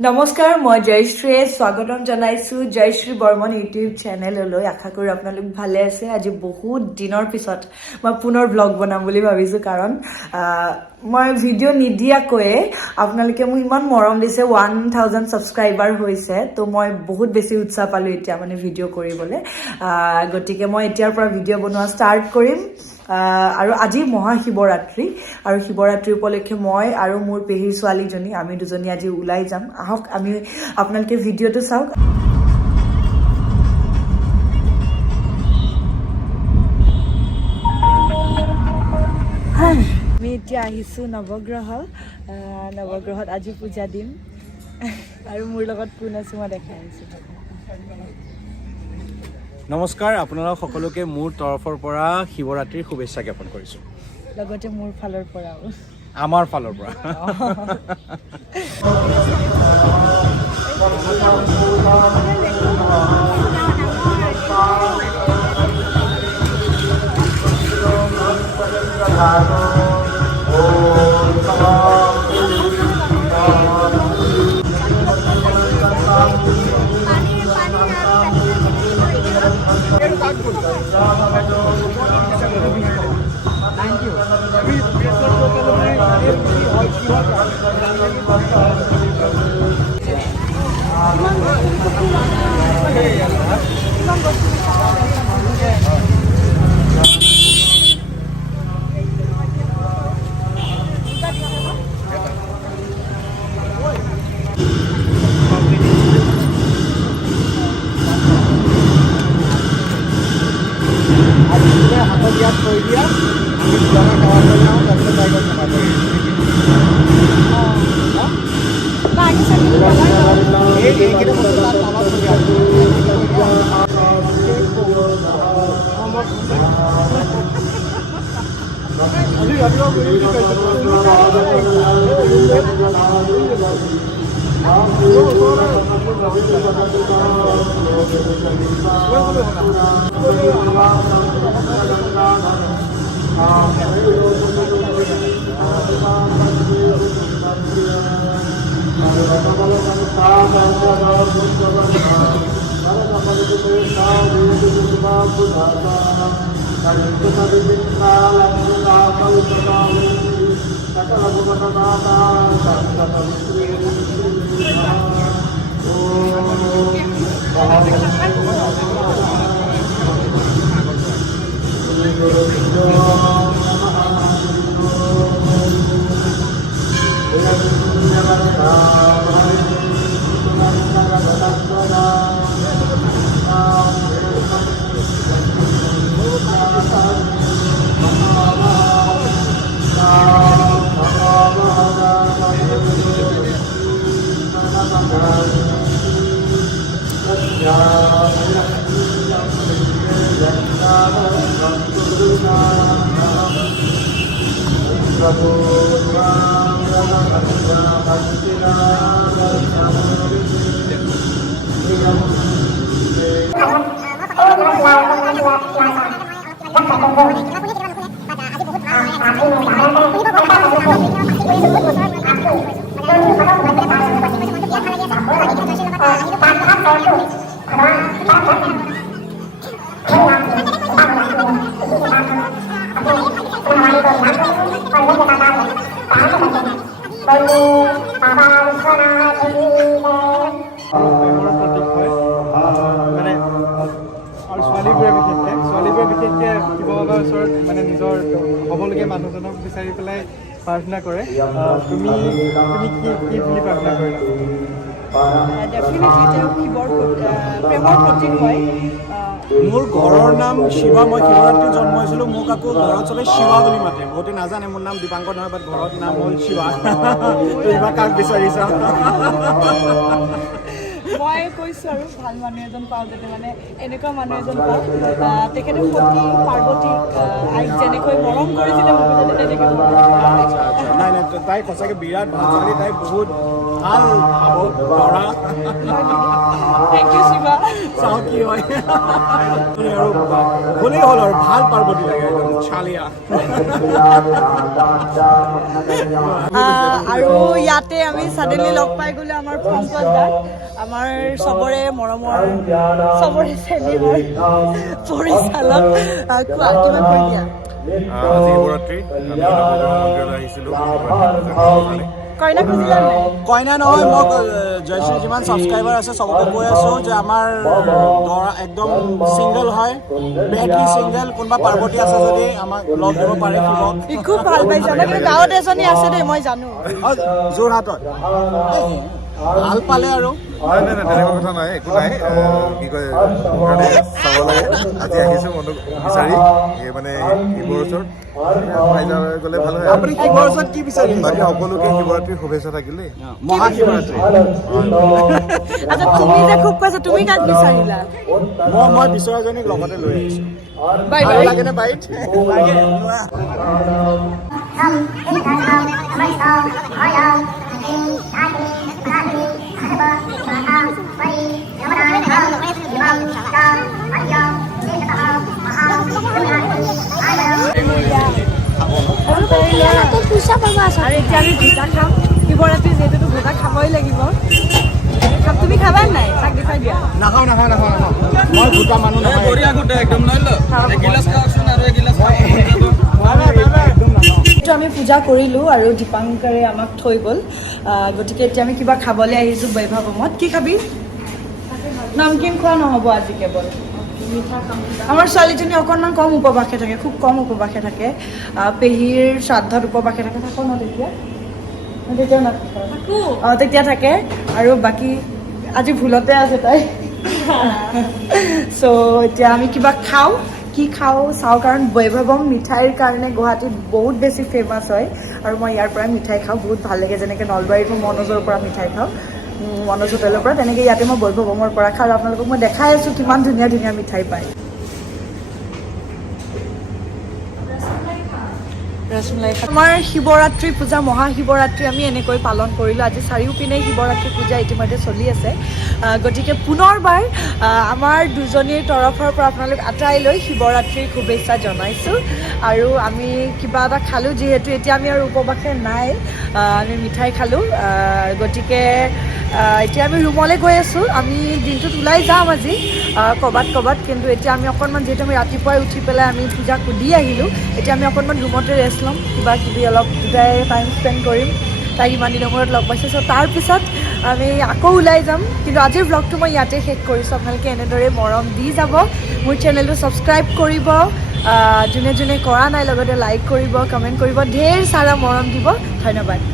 নমস্কাৰ মই জয়শ্ৰীয়ে স্বাগতম জনাইছো জয়শ্ৰী বৰ্মন ইউটিউব চেনেললৈ আশা কৰো আপোনালোক ভালে আছে আজি বহুত দিনৰ পিছত মই পুনৰ ব্লগ বনাম বুলি ভাবিছো কাৰণ মই ভিডিঅ' নিদিয়াকৈ আপোনালোকে মোক ইমান মৰম দিছে 1000 সাবস্ক্ৰাইবাৰ হৈছে তো মই বহুত বেছি উৎসাহ পালো এতিয়া মানে ভিডিঅ' কৰিবলৈ গতিকে মই এতিয়াৰ পৰা ভিডিঅ' বনোৱা ষ্টাৰ্ট কৰিম আৰু আজি মহাশিৱৰাত্ৰি আৰু শিৱৰাত্ৰি উপলক্ষে মই আৰু মোৰ পেহীৰ ছোৱালীজনী আমি দুজনী আজি ওলাই যাম আহক আমি আপোনালোকে ভিডিঅ'টো চাওক আমি এতিয়া আহিছোঁ নৱগ্ৰহত আজি পূজা দিম আৰু মোৰ লগত কোন আছে মই দেখাই আছোঁ নমস্কাৰ আপোনালোক সকলোকে মোৰ তৰফৰ পৰা শিৱৰাত্ৰিৰ শুভেচ্ছা জ্ঞাপন কৰিছোঁ লগতে মোৰ ফালৰ পৰাও আমাৰ ফালৰ পৰা হাতত কৰি দিয়া আমি দুজনে সেৱা কৰি যাওঁ তাৰপিছত বাইকত সেৱা কৰি এইকেইটা বস্তু তাত তলত থৈ দিয়া আজি ৰাতিপুৱা ছোৱালীবোৰে বিশেষকৈ শিৱ বাবাৰ ওচৰত মানে নিজৰ হ'বলগীয়া মানুহজনক বিচাৰি পেলাই প্ৰাৰ্থনা কৰে তুমি কি বুলি প্ৰাৰ্থনা কৰিলা মোৰ ঘৰৰ নাম শিৱা মই শিৱৰাত্ৰিত জন্ম হৈছিলোঁ মোক আকৌ ঘৰত চবে শিৱা বুলি মাতে বহুতে নাজানে মোৰ নাম দীপাংকৰ নহয় বাট ঘৰত নাম হ'ল শিৱা এইবাৰ কাক বিচাৰিছা মই কৈছোঁ আৰু ভাল মানুহ এজন পাওঁ যাতে মানে এনেকুৱা মানুহ এজন পাওঁ তেখেতে সতী পাৰ্বতীক আইক যেনেকৈ মৰম কৰিছিলে মোক যাতে তেনেকৈ নাই তাই সঁচাকৈ বিৰাট ভাল ছোৱালী তাই বহুত ভাল পাব দৰা থেংক ইউ শিৱা চাওঁ কি হয় আৰু হ'লেই হ'ল আৰু ভাল পাৰ্বতী লাগে একদম চালিয়া আৰু ইয়াতে আমি ছাডেনলি লগ পাই গ'লো আমাৰ পংকজ দাক আমাৰ চবৰে মৰমৰ চবৰে চেনেহৰ পৰিচালক কোৱা কিবা কৈ দিয়া আজি শিৱৰাত্ৰি আমি মন্দিৰলৈ আহিছিলোঁ কইনা খুজিলা নাই কইনা নহয় মোক জয়শ্ৰী যিমান ছাবস্ক্ৰাইবাৰ আছে চবকে কৈ আছোঁ যে আমাৰ দৰা একদম ছিংগল হয় বেডলি ছিংগল কোনোবা পাৰ্বতী আছে যদি আমাক লগ দিব পাৰে শিৱক ই খুব ভাল পাইছে আমাৰ কিন্তু গাঁৱত এজনী আছে দেই মই জানো যোৰহাটত ভাল পালে আৰু নাই নাই নাই তেনেকুৱা কথা নাই একো নাই কি কয় কাৰণে চাব লাগে আজি আহিছোঁ মনটো বিচাৰি এই মানে শিৱৰ ওচৰত পাই গ'লে ভাল হয় আপুনি শিৱৰ ওচৰত কি বিচাৰিছে বাকী সকলোকে শিৱৰাত্ৰিৰ শুভেচ্ছা থাকিলে মহাশিৱৰাত্ৰি আচ্ছা তুমি যে খুব কৈছা তুমি কাক বিচাৰিলা মই বিচৰাজনীক লগতে লৈ আহিছোঁ বাই ভাল বাই লাগেনে বাইত লাগে লোৱা আৰু এতিয়া আমি ভোটা খাম শিৱৰাত্ৰি যিহেতুতো ভোটা খাবই লাগিব তুমি খাবা নাই তাক দেখাই দিয়া নাখাওঁ নাখাওঁ নাখাওঁ নাখাওঁ মই গোটা মানুহ নহয় এইটো আমি পূজা কৰিলোঁ আৰু দীপাংকৰে আমাক থৈ গ'ল গতিকে এতিয়া আমি কিবা খাবলৈ আহিছোঁ বৈভৱমত কি খাবি নামকিন খোৱা নহ'ব আজি কেৱল আমাৰ ছোৱালীজনী অকণমান কম উপবাসে থাকে খুব কম উপবাসে থাকে পেহীৰ শ্ৰাদ্ধত উপবাসে থাকে থাকো ন তেতিয়া তেতিয়াও নাথাকে তেতিয়া থাকে আৰু বাকী আজি ভুলতে আছে তাই চ' এতিয়া আমি কিবা খাওঁ কি খাওঁ চাওঁ কাৰণ বৈভৱম মিঠাইৰ কাৰণে গুৱাহাটীত বহুত বেছি ফেমাছ হয় আৰু মই ইয়াৰ পৰা মিঠাই খাওঁ বহুত ভাল লাগে যেনেকৈ নলবাৰীত মই মনোজৰ পৰা মিঠাই খাওঁ মনোজ হোটেলৰ পৰা তেনেকৈ ইয়াতে মই বৈভৱমৰ পৰা খাওঁ আৰু আপোনালোকক মই দেখাই আছোঁ কিমান ধুনীয়া ধুনীয়া মিঠাই পায় আমাৰ শিৱৰাত্ৰি পূজা মহাশিৱৰাত্ৰি আমি এনেকৈ পালন কৰিলোঁ আজি চাৰিওপিনে শিৱৰাত্ৰি পূজা ইতিমধ্যে চলি আছে গতিকে পুনৰবাৰ আমাৰ দুজনীৰ তৰফৰ পৰা আপোনালোক আটাইলৈ শিৱৰাত্ৰিৰ শুভেচ্ছা জনাইছোঁ আৰু আমি কিবা এটা খালোঁ যিহেতু এতিয়া আমি আৰু উপবাসে নাই আমি মিঠাই খালোঁ গতিকে এতিয়া আমি ৰুমলৈ গৈ আছোঁ আমি দিনটোত ওলাই যাম আজি ক'ৰবাত কিন্তু এতিয়া আমি অকণমান যিহেতু আমি ৰাতিপুৱাই উঠি পেলাই আমি পূজা দি আহিলোঁ এতিয়া আমি অকণমান ৰুমতে ৰেষ্ট ল'ম কিবা কিবি অলপ দুটাই টাইম স্পেণ্ড কৰিম তাইক ইমান দিনৰ মূৰত লগ পাইছোঁ চ' তাৰপিছত আমি আকৌ ওলাই যাম কিন্তু আজিৰ ব্লগটো মই ইয়াতে শেষ কৰিছোঁ আপোনালোকে এনেদৰে মৰম দি যাব মোৰ চেনেলটো ছাবস্ক্ৰাইব কৰিব যোনে যোনে কৰা নাই লগতে লাইক কৰিব কমেণ্ট কৰিব ঢেৰ চাৰা মৰম দিব ধন্যবাদ